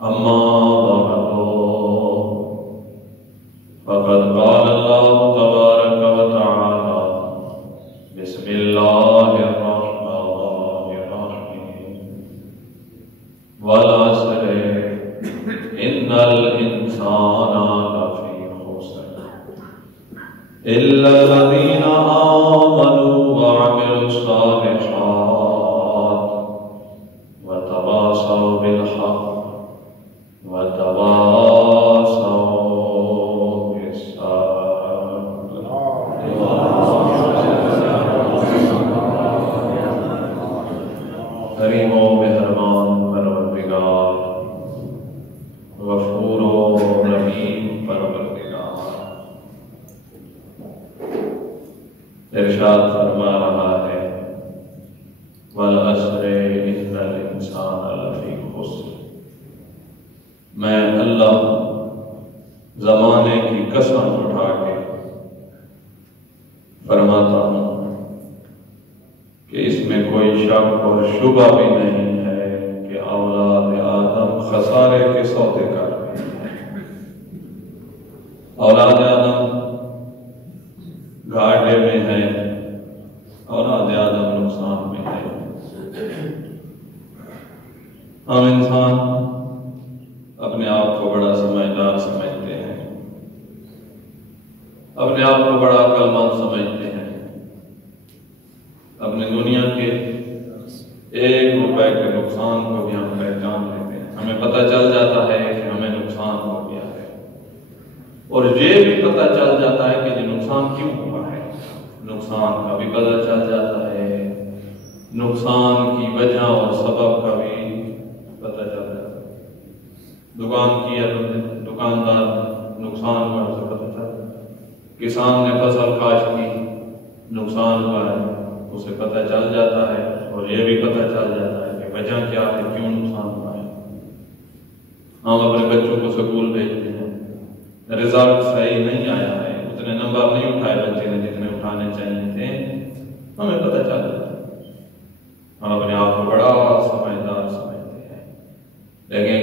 أما بعد فقد قال الله تبارك وتعالى بسم الله الرحمن الرحيم والعصر إن الإنسان لفي خسر إلا الذين آمنوا وعملوا الصالحات وتواصوا بالحق وتواصوا بالصبر. کریم و مہربان پروردگار، غفور و رحیم پروردگار، ارشاد فرما رہا ہے والعصر ان الانسان لفی خسر۔ میں اللہ زمانے کی قسم اٹھا کے فرماتا ہوں کہ اس میں کوئی شک اور شبہ بھی نہیں ہے کہ اولاد آدم خسارے کے سودے کر رہے ہیں۔ اولاد آدم گھاٹے میں ہے، اولاد آدم نقصان میں ہے۔ ہم انسان اپنے آپ کو بڑا سمجھدار سمجھتے ہیں، اپنے آپ کو بڑا عقل مند سمجھتے ہیں، اپنے دنیا کے 1 روپے کے نقصان کو بھی ہم پہچان لیتے ہیں۔ ہمیں پتہ چل جاتا ہے کہ ہمیں نقصان ہو گیا ہے، اور یہ بھی پتہ چل جاتا ہے کہ یہ نقصان کیوں ہوا ہے۔ نقصان کا بھی پتہ چل جاتا ہے، نقصان کی وجہ اور سبب کا بھی پتہ چل جاتا ہے۔ دکان کی ہے، دکاندار نقصان ہوا ہے، اسے پتہ چل۔ کسان نے فصل کاشت کی، نقصان ہوا ہے، اسے پتہ چل جاتا ہے، اور یہ بھی پتہ چل جاتا ہے کہ وجہ کیا ہے، کیوں نقصان ہوا ہے۔ ہم اپنے بچوں کو سکول بھیجتے ہیں، رزلٹ صحیح نہیں آیا ہے، اتنے نمبر نہیں اٹھائے بچے نے جتنے اٹھانے چاہیے تھے، ہمیں پتہ چل جاتا ہے۔ ہم اپنے آپ کو بڑا سمجھدار سمجھتے ہیں، لیکن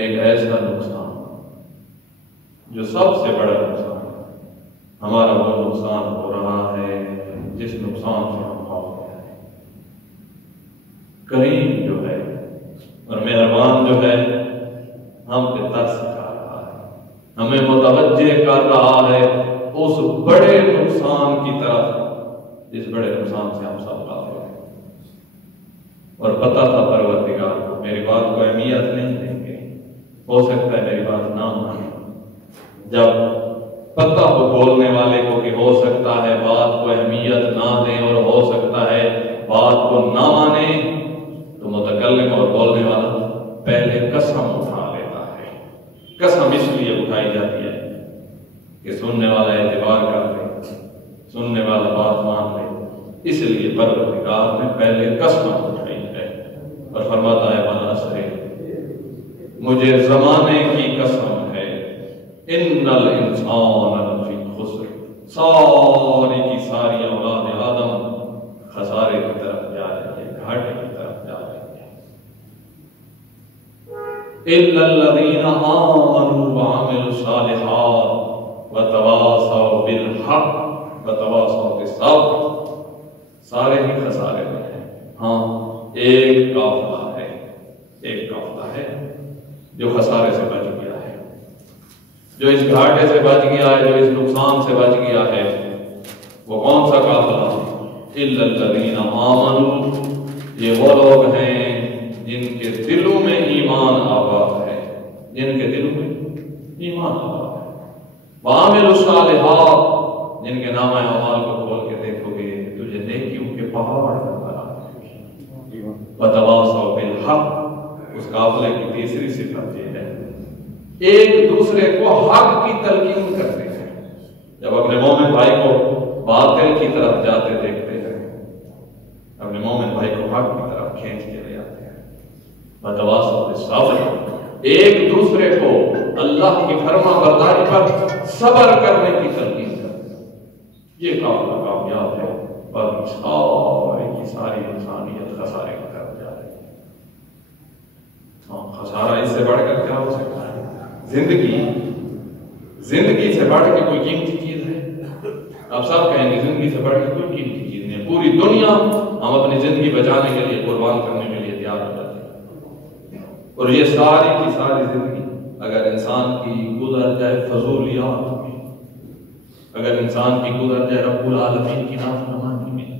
ایک ایسا نقصان جو سب سے بڑا نقصان ہے، ہمارا وہ نقصان ہو رہا ہے جس نقصان سے ہم خوف ہیں۔ کریم جو ہے اور مہربان جو ہے ہم پہ ترس کھا رہا ہے، ہمیں متوجہ کر رہا ہے اس بڑے نقصان کی طرف جس بڑے نقصان سے ہم سب غافل ہیں۔ اور پتہ تھا پروردگار کو میری بات کو اہمیت نہیں دیں گے، ہو سکتا ہے میری بات نہ مانے۔ جب پتہ ہو بولنے والے کو کہ ہو سکتا ہے بات کو اہمیت نہ دیں اور ہو سکتا ہے بات کو نہ مانے، تو متکلم اور بولنے والا پہلے قسم اٹھا لیتا ہے۔ قسم اس لیے اٹھائی جاتی ہے کہ سننے والا اعتبار کر لے، سننے والا بات مان لے، اس لیے پروردگار نے پہلے قسم اٹھائی ہے اور فرماتا ہے والعصر، مجھے زمانے کی قسم ہے، ان الانسان لفی خسر، ساری کی ساری اولاد آدم خسارے کی طرف جا رہی ہے، گھاٹے کی طرف جا رہی ہے۔ الا الذین آمنوا وعملوا الصالحات وتواصوا بالحق وتواصوا بالصبر، سارے ہی خسارے میں ہیں۔ ہاں، ایک قافلہ ہے جو خسارے سے بچ گیا ہے، جو اس گھاٹے سے بچ گیا ہے، جو اس نقصان سے بچ گیا ہے۔ وہ کون سا قافلہ؟ الا الذین آمنوا، یہ وہ لوگ ہیں جن کے دلوں میں ایمان آباد ہے، جن کے دلوں میں ایمان آباد ہے۔ وعملوا الصالحات، جن کے نامہ اعمال کو کھول کے دیکھو گے تجھے نیکیوں کے پہاڑ نظر آئیں گے۔ وتواصوا بالحق، اس قافلے کی تیسری صفت یہ ہے ایک دوسرے کو حق کی تلقین کرتے ہیں۔ جب اپنے مومن بھائی کو باطل کی طرف جاتے دیکھتے ہیں، اپنے مومن بھائی کو حق کی طرف کھینچ کے لے آتے ہیں۔ وتواصوا بالصبر، ایک دوسرے کو اللہ کی فرما برداری پر صبر کرنے کی تلقین کرتے ہیں۔ یہ قافلہ کامیاب ہے، اور ساری کی ساری انسانیت خسارے کی طرف جا رہی ہے۔ خسارہ اس سے بڑھ کر کیا ہو سکتا ہے؟ زندگی سے بڑھ کے کوئی قیمتی چیز ہے؟ آپ صاحب کہیں گے زندگی سے بڑھ کے کوئی قیمتی چیز نہیں ہے. پوری دنیا ہم اپنی زندگی بچانے کے لیے قربان کرنے کے لیے تیار ہو جاتے ہیں. اور یہ ساری کی ساری زندگی اگر انسان کی گزر جائے فضولیات میں، اگر انسان کی گزر جائے رب العالمین کی نافرمانی میں،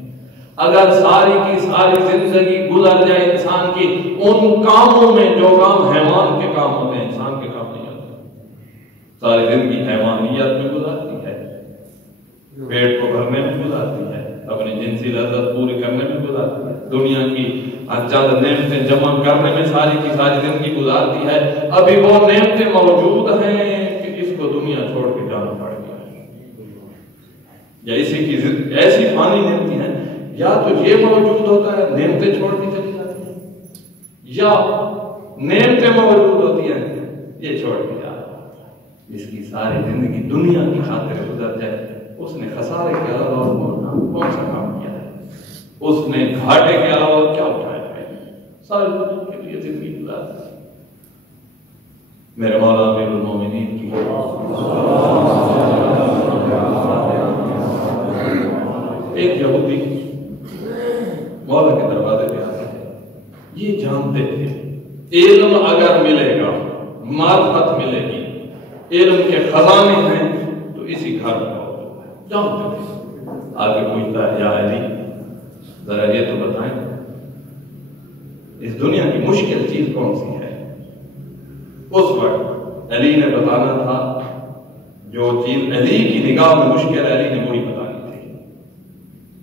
اگر ساری کی ساری زندگی گزر جائے انسان کی ان کاموں میں جو کام حیوان کے کام ہوتے ہیں، انسان کے کام نہیں ہوتے. ساری زندگی حیوانیت میں گزارتی ہے، پیٹ کو بھرنے میں گزارتی ہے، اپنی جنسی لذت پوری کرنے میں گزارتی ہے، دنیا کی چند نعمتیں جمع کرنے میں ساری کی ساری زندگی گزارتی ہے. ابھی وہ نعمتیں موجود ہیں کہ اس کو دنیا چھوڑ کے جانا پڑ گیا ہے، یا اسی کی ایسی فانی نعمتیں ہیں، یا تو یہ موجود ہوتا ہے نعمتیں چھوڑ کے چلی جاتی ہیں، یا نعمتیں موجود ہوتی ہیں یہ چھوڑ کے جاتا ہے. جس کی ساری زندگی دنیا کی خاطر گزر جائے اس نے خسارے کے علاوہ کون سا کام کیا ہے؟ اس نے گھاٹے کے علاوہ کیا اٹھایا ہے؟ ساری دنیا کے لیے زندگی گزارتا ہے. میرے مولا امیر المومنین کی ایک یہودی مولا کے دروازے پہ آتے تھے. یہ جانتے تھے علم اگر ملے گا، معرفت ملے گی، علم کے خزانے ہیں تو اسی گھر میں جانتے تھے. آگے پوچھتا ہے یا علی ذرا یہ تو بتائیں اس دنیا کی مشکل چیز کون سی ہے؟ اس وقت علی نے بتانا تھا جو چیز علی کی نگاہ میں مشکل علی نے وہی بتانی تھی.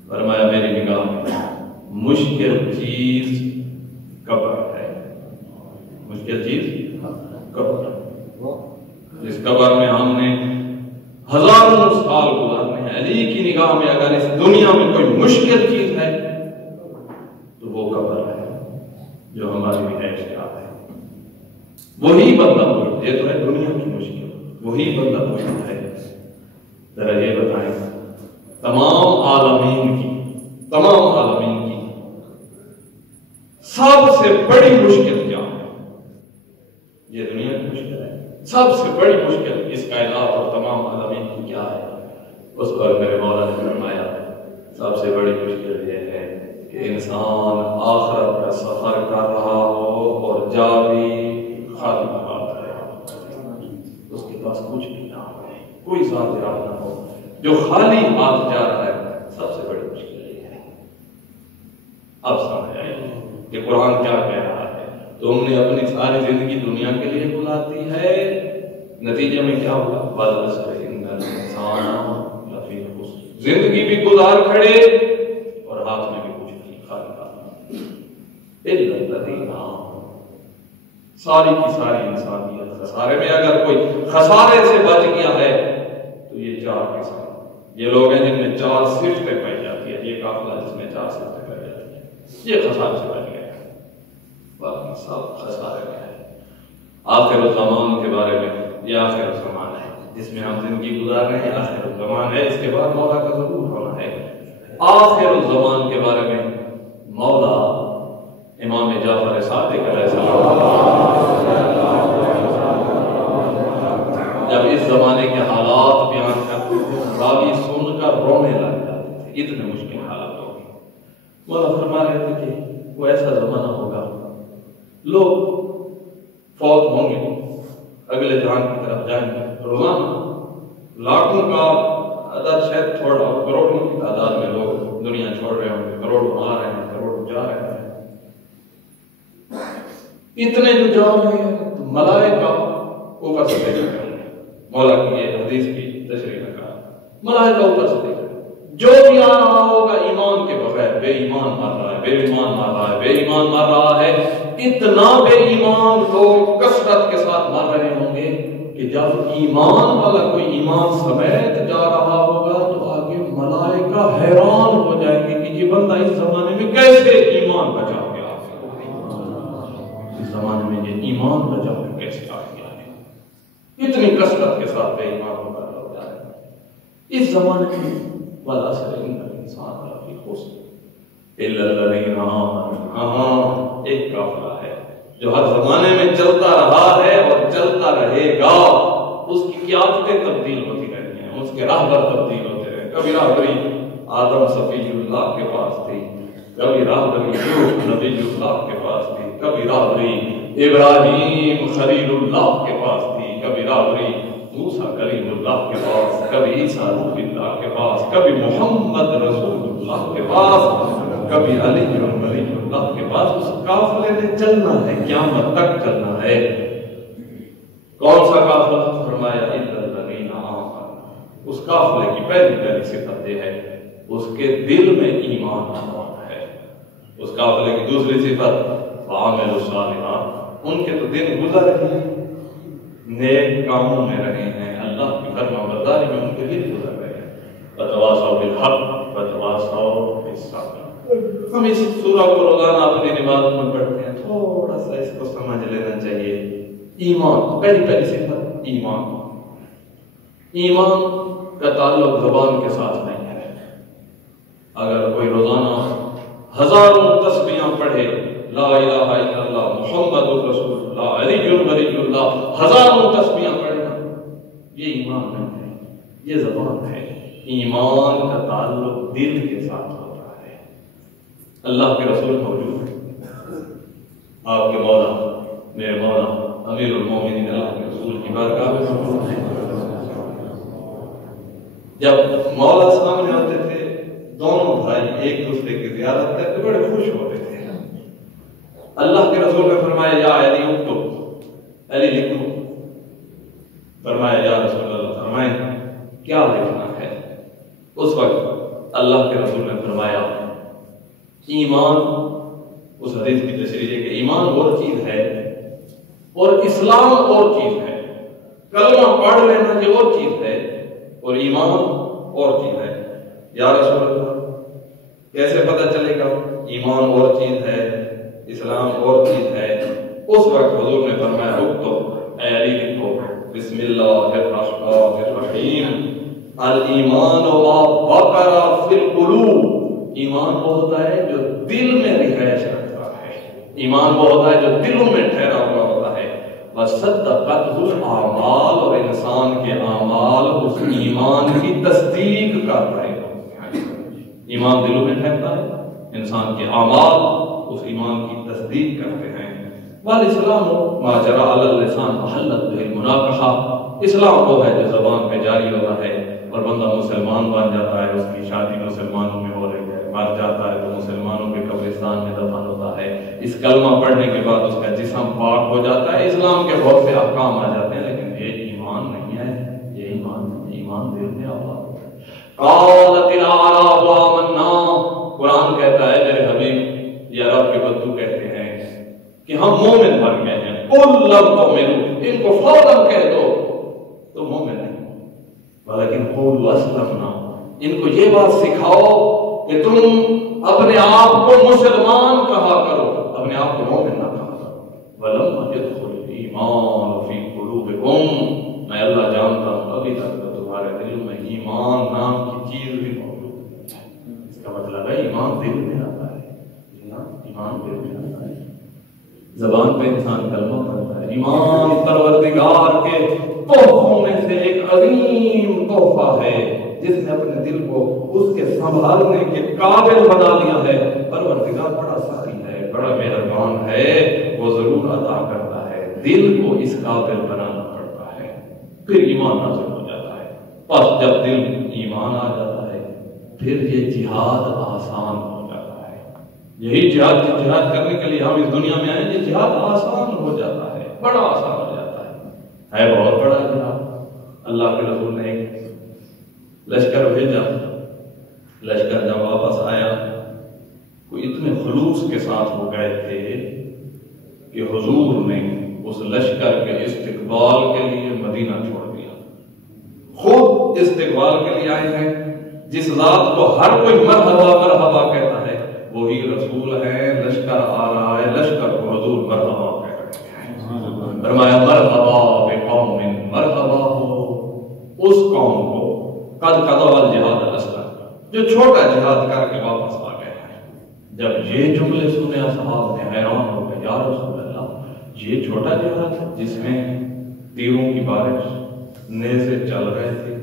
فرمایا میری نگاہ میں مشکل چیز قبر ہے. مشکل چیز قبر ہے. جس قبر میں ہم نے ہزاروں سال گزارنے ہیں، علی کی نگاہ میں اگر اس دنیا میں کوئی مشکل چیز ہے تو وہ قبر ہے جو ہماری رہائش گاہ ہے. وہی بندہ پوچھتا ہے، یہ تو ہے دنیا کی مشکل، وہی بندہ پوچھتا ہے ذرا یہ بتائیں تمام عالمین کی سب سے بڑی مشکل کیا ہے؟ یہ دنیا کی مشکل ہے، سب سے بڑی مشکل اس کائنات اور تمام عالمین کی کیا ہے؟ اس پر میرے مولا نے فرمایا سب سے بڑی مشکل یہ ہے کہ انسان آخرت کا سفر کر رہا ہو اور جا بھی خالی ہاتھ رہے، اس کے پاس کچھ بھی نہ ہو، کوئی ذات یاد نہ ہو، جو خالی ہاتھ جا رہا ہے. سب سے بڑی مشکل یہ ہے. اب سمجھ آئے کہ قرآن کیا کہہ رہا ہے. تم نے اپنی ساری زندگی دنیا کے لیے گزار دی ہے، نتیجے میں کیا ہوگا؟ زندگی بھی گزار کھڑے اور ہاتھ میں بھی کچھ نہیں، خالی ہاتھ. ساری کی ساری انسانیت خسارے میں. اگر کوئی خسارے سے بچ گیا ہے تو یہ چار قسم، یہ لوگ ہیں جن میں چار صفتیں پائی جاتی ہے. یہ قافلہ جس میں چار صفتیں پائی جاتی ہے یہ خسارے سے بچ گیا ہے، باقی سب خسارے میں ہے. آخر الزمان کے بارے میں، یہ آخر الزمان ہے جس میں ہم زندگی گزار رہے ہیں، آخر الزمان ہے. اس کے بعد مولا کا ضرور ہونا ہے. آخر الزمان کے بارے میں مولا امام جعفر صادق علیہ السلام جب اس زمانے کے حالات بیان کرتے تھے راوی سن کر رونے لگ جاتے تھے، اتنے مشکل حالات ہو گئے. مولا فرما رہے تھے کہ وہ ایسا زمانہ ہوگا لوگ فوت ہوں گے، اگلے جہان کی طرف جائیں گے، روزانہ لاکھوں کا عدد، شاید تھوڑا کروڑوں کی تعداد میں لوگ دنیا چھوڑ رہے ہوں گے، کروڑوں آ رہے ہیں، کروڑوں جا رہے ہیں. اتنے جو جا رہے ہیں ملائکہ اوپر سے دیکھ رہے ہیں. مولا کی یہ حدیث کی تشریح کا ملائکہ اوپر سے دیکھ رہے ہیں. جو بھی آ رہا ہوگا ایمان کے بغیر بے ایمان مر رہا ہے، بے ایمان مر رہا ہے، بے ایمان مر رہا ہے. اتنا بے ایمان لوگ کثرت کے ساتھ مر رہے ہوں گے کہ جب ایمان والا کوئی ایمان سمیت جا رہا ہوگا تو آگے ملائکہ حیران ہو جائیں گے کہ یہ بندہ اس زمانے میں کیسے ایمان بچا گیا، اس زمانے میں یہ ایمان بچا کے کیسے آ گیا ہے. اتنی کثرت کے ساتھ بے ایمان ہو کر لوگ جا رہے ہیں اس زمانے میں. والعصر ان الانسان لفی خسر الا الذین آمنوا. ایک قافلہ ہے جو ہر زمانے میں چلتا رہا ہے اور چلتا رہے گا، اس کی قیادتیں تبدیل ہوتی رہتی ہیں، اس کے راہبر تبدیل ہوتے رہے۔ کبھی راہبری آدم صفی اللہ کے پاس تھی، کبھی راہبری نوح نبی اللہ کے پاس تھی، کبھی راہبری ابراہیم خلیل اللہ کے پاس تھی، کبھی راہبری موسیٰ کلیم اللہ کے پاس، کبھی عیسیٰ روح اللہ کے پاس، کبھی محمد رسول اللہ کے پاس، کبھی علی ولی اللہ کے پاس۔ اس قافلے نے چلنا ہے، قیامت تک چلنا ہے۔ کون سا قافلہ؟ فرمایا الا الذین آمنوا۔ اس قافلے کی پہلی صفت یہ ہے اس کے دل میں ایمان ہونا ہے۔ اس قافلے کی دوسری صفت وعملوا الصالحات، ان کے تو دن گزر رہے ہیں، نیک کاموں میں رہے ہیں، اللہ کی فرما برداری میں ان کے دن گزر رہے ہیں۔ وتواصوا بالحق وتواصوا بالصبر۔ ہم اس سورہ کو روزانہ اپنی نماز میں پڑھتے ہیں، تھوڑا سا اس کو سمجھ لینا چاہیے۔ ایمان، پہلی صفت ایمان۔ ایمان کا تعلق زبان کے ساتھ نہیں ہے۔ اگر کوئی روزانہ ہزاروں تسبیحاں پڑھے، لا الہ الا اللہ محمد رسول اللہ علی ولی اللہ، ہزاروں تسبیحاں پڑھنا، یہ ایمان نہیں ہے، یہ زبان ہے۔ ایمان کا تعلق دل کے ساتھ ہوتا ہے۔ اللہ کے رسول موجود ہے، آپ کے مولا، میرے مولا امیر المومنین اللہ کے رسول کی بارگاہ میں موجود ہیں۔ جب مولا سامنے ہوتے تھے، دونوں بھائی ایک دوسرے کی زیارت کرتے بڑے خوش ہوتے تھے۔ اللہ کے رسول نے فرمایا یا علی اکتب، علی لکھو۔ فرمایا یا رسول اللہ، فرمائیں کیا لکھنا ہے؟ اس وقت اللہ کے رسول نے فرمایا ایمان، اس حدیث کی تشریح ہے کہ ایمان اور چیز ہے اور اسلام اور چیز ہے۔ کلمہ پڑھ لینا یہ اور چیز ہے اور ایمان اور چیز ہے۔ یا رسول اللہ کیسے پتہ چلے گا ایمان اور چیز ہے اسلام اور چیز ہے؟ اس وقت حضور نے فرمایا اکتب، اے علی لکھو، بسم اللہ الرحمن الرحیم، الایمان ما بقر فی القلوب۔ ایمان وہ ہوتا ہے جو دل میں رہائش رکھتا ہے، ایمان وہ ہوتا ہے جو دلوں میں ٹھہرا ہوا ہوتا ہے۔ وصدقتہ الاعمال، اور انسان کے اعمال اس ایمان کی تصدیق کر رہے ہوتے ہیں۔ ایمان دلوں میں ٹھہرتا ہے، انسان کے اعمال اس ایمان کی تصدیق کرتے ہیں۔ والاسلام ما جرى على اللسان محلت به المناقشہ، اسلام وہ ہے جو زبان پہ جاری ہوتا ہے اور بندہ مسلمان بن جاتا ہے، اس کی شادی مسلمانوں میں ہو رہی ہے، مر جاتا ہے تو مسلمانوں کے قبرستان میں دفن ہوتا ہے، اس کلمہ پڑھنے کے بعد اس کا جسم پاک ہو جاتا ہے، اسلام کے بہت سے احکام آ جاتے ہیں، لیکن یہ ایمان نہیں ہے، یہ ایمان دل میں آتا ہے۔ قالت الاعراب آمنا، قرآن کہتا ہے میرے حبیب، یہ عرب کے بدو کہتے ہیں کہ ہم مومن بن گئے ہیں، قل لم تؤمنوا، ان کو فوراً کہہ دو تو مومن نہیں، لیکن قولوا اسلمنا، ان کو یہ بات سکھاؤ کہ تم اپنے آپ کو مسلمان کہا کرو، اپنے آپ کو مومن نہ کہا کرو۔ ولما يدخل الايمان في قلوبكم، میں اللہ جانتا ہوں ابھی تک تو تمہارے دل میں ایمان نام کی چیز بھی موجود ہے۔ اس کا مطلب ہے ایمان دل میں آتا ہے، ایمان دل میں آتا ہے، زبان پہ انسان کلمہ پڑھتا ہے۔ ایمان پروردگار کے تحفوں میں سے ایک عظیم تحفہ ہے جس نے اپنے دل کو اس کے سنبھالنے کے قابل بنا لیا ہے۔ پروردگار بڑا سخی ہے، بڑا مہربان ہے، وہ ضرور عطا کرتا ہے، دل کو اس قابل بنانا پڑتا ہے، پھر ایمان نازل ہو جاتا ہے۔ بس جب دل ایمان آ جاتا ہے پھر یہ جہاد آسان ہو جاتا ہے۔ یہی جہاد کرنے کے لیے ہم اس دنیا میں آئے، یہ جہاد آسان ہو جاتا ہے، بڑا آسان ہو جاتا ہے بہت بڑا جہاد۔ اللہ کے رسول نے ایک لشکر بھیجا، لشکر جب واپس آیا وہ اتنے خلوص کے ساتھ وہ گئے تھے کہ حضور نے اس لشکر کے استقبال کے لیے مدینہ چھوڑ دیا، خود استقبال کے لیے آئے ہیں۔ جس ذات کو ہر کوئی مرحبا مرحبا کہتا ہے وہی رسول ہے، لشکر آ رہا ہے، لشکر کو حضور مرحبا کہہ رہے ہیں۔ فرمایا مرحبا بقوم، مرحبا ہو اس قوم کو قد قضوا الجہاد الاسغر، جو چھوٹا جہاد کر کے واپس آ گئے ہیں۔ جب یہ جملے سنے اصحاب نے حیران ہو گئے، یا رسول اللہ یہ چھوٹا جہاد ہے جس میں تیروں کی بارش، نیزے چل رہے تھے،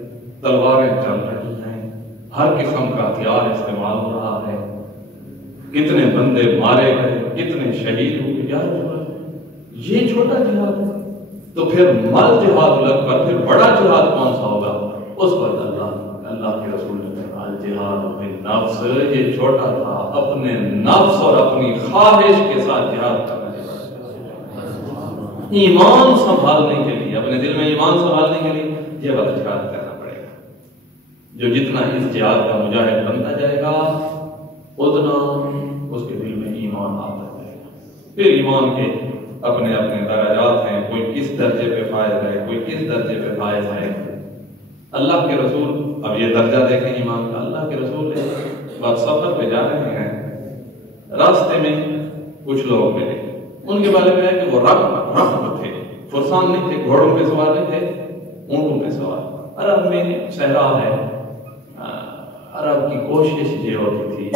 تلواریں چل رہی ہیں، ہر قسم کا ہتھیار استعمال ہو رہا ہے، کتنے بندے مارے گئے، کتنے شہید ہوئے، یہ چھوٹا جہاد ہے۔ تو پھر مل جہاد اکبر، پھر بڑا جہاد کون سا ہوگا؟ اس پر اللہ کے رسول نے کہا جہاد بالنفس، یہ چھوٹا تھا، اپنے نفس اور اپنی خواہش کے ساتھ جہاد کرنا، ایمان سنبھالنے کے لیے، اپنے دل میں ایمان سنبھالنے کے لیے یہ والا جہاد کرنا پڑے گا۔ جو جتنا اس جہاد کا مجاہد بنتا جائے گا اتنا اس کے دل میں ایمان آتا جائے گا۔ پھر ایمان کے اپنے اپنے درجات ہیں، کوئی کس درجے پہ فائز ہے، کوئی کس درجے پہ فائز ہے۔ اللہ کے رسول، اب یہ درجہ دیکھیں ایمان کا، اللہ کے رسول بات سفر پہ جا رہے ہیں، راستے میں کچھ لوگ ملے، ان کے بارے میں ہے کہ وہ رقم تھے، فرسان نہیں تھے، گھوڑوں پہ سوار نہیں تھے، اونٹوں پہ سوار۔ عرب میں صحرا ہے، عرب کی کوشش یہ ہوتی تھی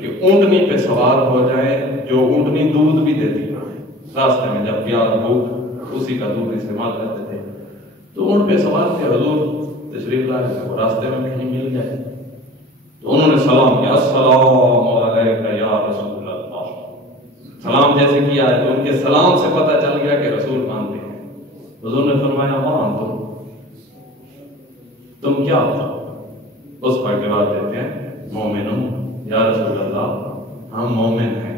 کہ اونٹنی پہ سوار ہو جائیں، جو اونٹنی دودھ بھی دیتی ہے، راستے میں جب پیاس بھوک اسی کا دودھ استعمال کرتے تھے، تو اونٹ پہ سوار تھے، حضور تشریف لائے، وہ راستے میں کہیں مل جائے تو انہوں نے سلام کیا، السلام علیکم یا رسول اللہ، سلام جیسے کیا ہے تو ان کے سلام سے پتہ چل گیا کہ رسول مانتے ہیں۔ حضور نے فرمایا مان تم کیا ہو؟ اس پر جواب دیتے ہیں مومنون یا رسول اللہ، ہم مومن ہیں۔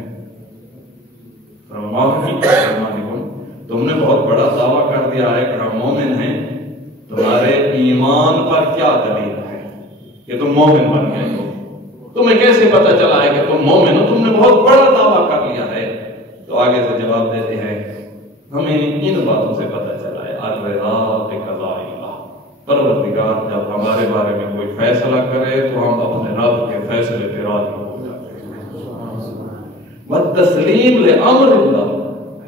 تم نے بہت بڑا دعویٰ کر دیا ہے کہ ہم مومن ہیں، تمہارے ایمان پر کیا دلیل ہے کہ تم مومن بن گئے ہو؟ تمہیں کیسے پتہ چلا ہے کہ تم مومن ہو؟ تم نے بہت بڑا دعویٰ کر لیا ہے۔ تو آگے سے جواب دیتے ہیں ہمیں ان باتوں سے پتہ چلا ہے، الرضا بقضاء اللہ، پروردگار جب ہمارے بارے میں کوئی فیصلہ کرے تو ہم اپنے رب کے فیصلے پہ راضی ہو جاتے ہیں، والتسلیم لامر اللہ،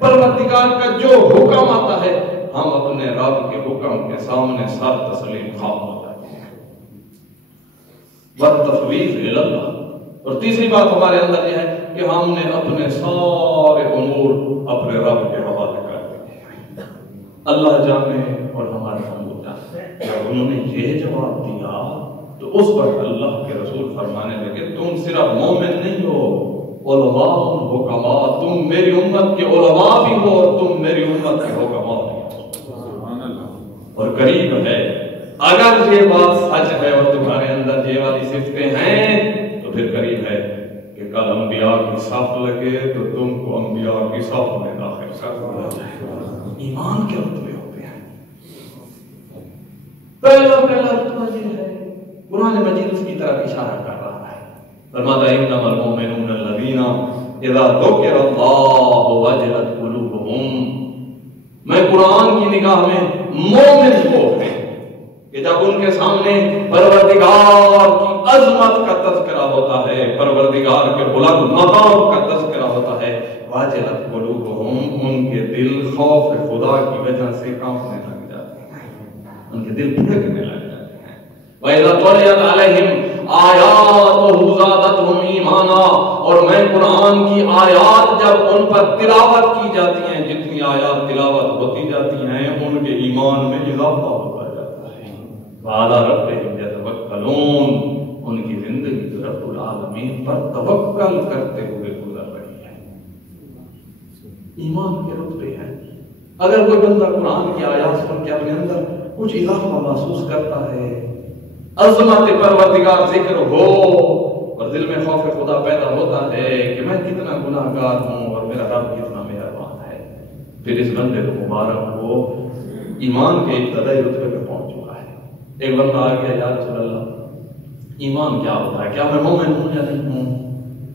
پروردگار کا جو حکم آتا ہے ہم اپنے رب کے حکم کے سامنے سر تسلیم خام ہو جاتے ہیں، والتفویض الی اللہ۔ اور تیسری بات ہمارے اندر یہ ہے کہ ہم نے اپنے سارے امور اپنے رب کے حوالے کر دیے، اللہ جانے اور ہمارے امور جانے۔ جب انہوں نے یہ جواب دیا تو اس وقت اللہ کے رسول فرمانے لگے تم صرف مومن نہیں ہو، علماء حکماء، تم میری امت کے علماء بھی ہو اور تم میری امت کے حکماء بھی ہو۔ اور قریب ہے اگر یہ بات سچ ہے اور تمہارے اندر یہ والی صفتیں ہیں تو پھر قریب ہے کہ کل انبیاء کی صف لگے تو تم کو انبیاء کی صف میں داخل کر دیا جائے گا۔ ایمان کے رتبے ہوتے ہیں۔ پہلا رتبہ یہ ہے، قرآن مجید اس کی طرف اشارہ کر رہا ہے، فرماتا ہے انما المؤمنون الذین اذا ذکر اللہ وجلت قلوبہم۔ میں قرآن کی نگاہ میں مومن وہ ہیں کہ جب ان کے سامنے پروردگار کی عظمت کا تذکرہ ہوتا ہے، پروردگار کے بلند مقام کا تذکرہ ہوتا ہے، واجلت قلوبہم، ان کے دل خوف خدا کی وجہ سے کانپنے لگ جاتے ہیں، ان کے دل دھڑکنے لگ جاتے ہیں۔ وَإِذَا تُلِيَتْ عَلَيْهِمْ آیَاتُهُ زَادَتْهُمْ ایمانا، اور میں قرآن کی آیات جب ان پر تلاوت کی جاتی ہیں، جتنی آیات تلاوت ہوتی جاتی ہیں ان کے ایمان میں اضافہ ہوتا جاتا ہے۔ وَعَلَىٰ رَبِّهِمْ يَتَوَكَّلُونَ، ان کی زندگی رب العالمین پر توکل کرتے ہوئے گزر رہی ہے۔ ایمان کے رتبے ہیں۔ اگر کوئی بندہ قرآن کی آیات سن کے اپنے اندر کچھ اضافہ محسوس کرتا ہے، عظمت پروردگار ذکر ہو اور دل میں خوف خدا پیدا ہوتا ہے کہ میں کتنا گناہگار ہوں اور میرا رب کتنا مہربان ہے، پھر اس بندے کو مبارک ہو، ایمان کے ابتدائی رتبے پہ پہنچ چکا ہے۔ ایک بندہ آ گیا یا رسول اللہ ایمان کیا ہوتا ہے، کیا میں مومن ہوں یا نہیں ہوں؟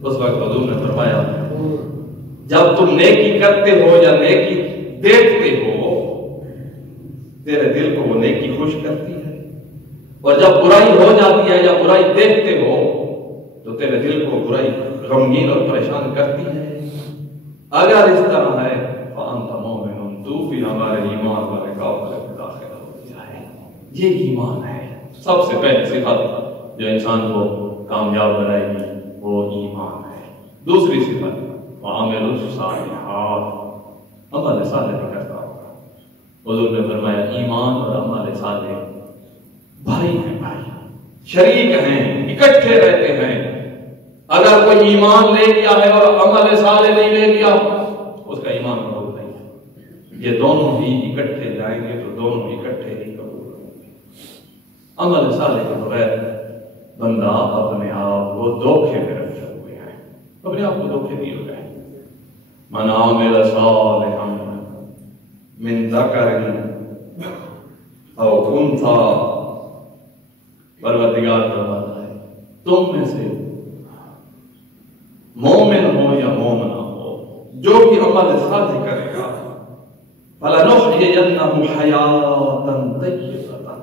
اس وقت حضور نے فرمایا جب تم نیکی کرتے ہو یا نیکی دیکھتے ہو تیرے دل کو وہ نیکی خوش کرتی ہے، اور جب برائی ہو جاتی ہے یا برائی دیکھتے ہو تو تیرے دل کو برائی غمگین اور پریشان کرتی ہے۔ اگر اس طرح ہے فَأَنْتَ مُؤْمِنٌ، تو بھی ہمارے ایمان والے قافلے میں داخل ہو جائے۔ یہ ایمان ہے۔ سب سے پہلی صفت جو انسان کو کامیاب بنائے گی وہ ایمان ہے۔ دوسری صفت وَعَمِلُوا الصَّالِحَاتِ، عمل صالح نہیں کرتا ہوگا۔ حضور نے فرمایا ایمان اور عمل صالح بھائی ہیں، بھائی شریک ہیں، اکٹھے رہتے ہیں۔ اگر کوئی ایمان لے لیا ہے اور عمل صالح نہیں لے لیا، اس کا ایمان قبول نہیں ہے۔ یہ دونوں ہی اکٹھے جائیں گے تو دونوں اکٹھے ہی قبول ہوں گے۔ عمل صالح کے بغیر بندہ اپنے آپ کو دھوکے میں رکھے ہوئے ہیں، اپنے آپ کو دھوکے دیے ہوئے ہیں۔ من عمل صالحا من ذکر او انثی، پروردگار فرماتا ہے تم میں سے مومن ہو یا مومنہ ہو، جو بھی عمل صالح کرے گا فَلَنُحْيِيَنَّهُ حَيَاةً طَيِّبَةً،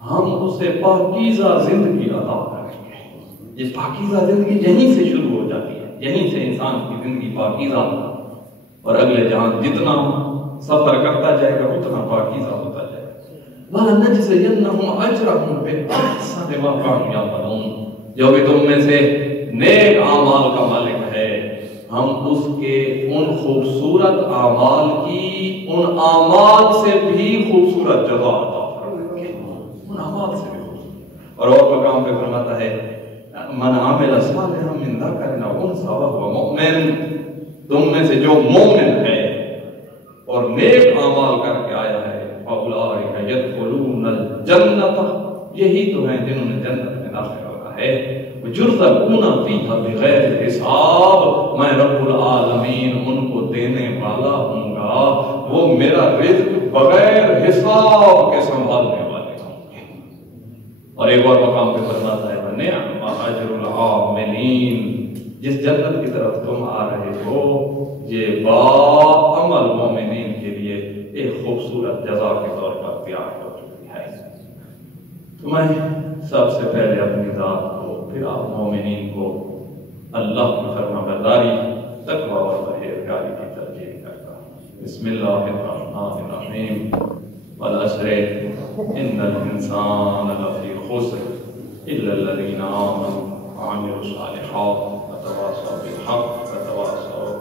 ہم اسے پاکیزہ زندگی عطا کریں گے۔ یہ پاکیزہ زندگی یہیں سے شروع ہو جاتی ہے، یہیں سے انسان کی زندگی پاکیزہ، اور اگلے جہاں جتنا سفر کرتا جائے گا اتنا پاکیزہ ہوتا جائے گا۔ وَلَنَجْزِيَنَّهُمْ أَجْرَهُمْ بِأَحْسَنِ مَا كَانُوا يَعْمَلُونَ، جو بھی تم میں سے نیک اعمال کا مالک ہے، ہم اس کے ان خوبصورت اعمال کی ان اعمال سے بھی خوبصورت جزا عطا فرمائیں گے، ان اعمال سے بھی خوبصورت۔ اور مقام پہ فرماتا ہے من عمل صالحا من ذکر او انثی وهو مؤمن، تم میں سے جو مومن ہے اور نیک اعمال کر کے آیا ہے فاولئک یدخلون الجنۃ، یہی تو ہیں جنہوں نے جنت میں داخل ہونا ہے۔ یرزقون فیہا بغیر حساب، میں رب العالمین ان کو دینے والا ہوں گا، وہ میرا رزق بغیر حساب کے سنبھالنے والے ہوں گے۔ اور ایک اور مقام پہ فرماتا ہے وَنِعْمَ أَجْرُ الْعَامِلِينَ، جس جنت کی طرف تم آ رہے ہو یہ باعمل مومنین کے لیے ایک خوبصورت جزا کے طور پر تیار ہو چکی ہے۔ تو میں سب سے پہلے اپنی ذات کو، پھر آپ مومنین کو اللہ کی فرما برداری، تقوی اور پرہیزگاری کی ترغیب کرتا ہوں۔ بسم اللہ الرحمن الرحیم، والعصر ان الانسان لفی خسر الا الذین آمنوا وعملوا الصالحات وتواصوا بالحق وتواصوا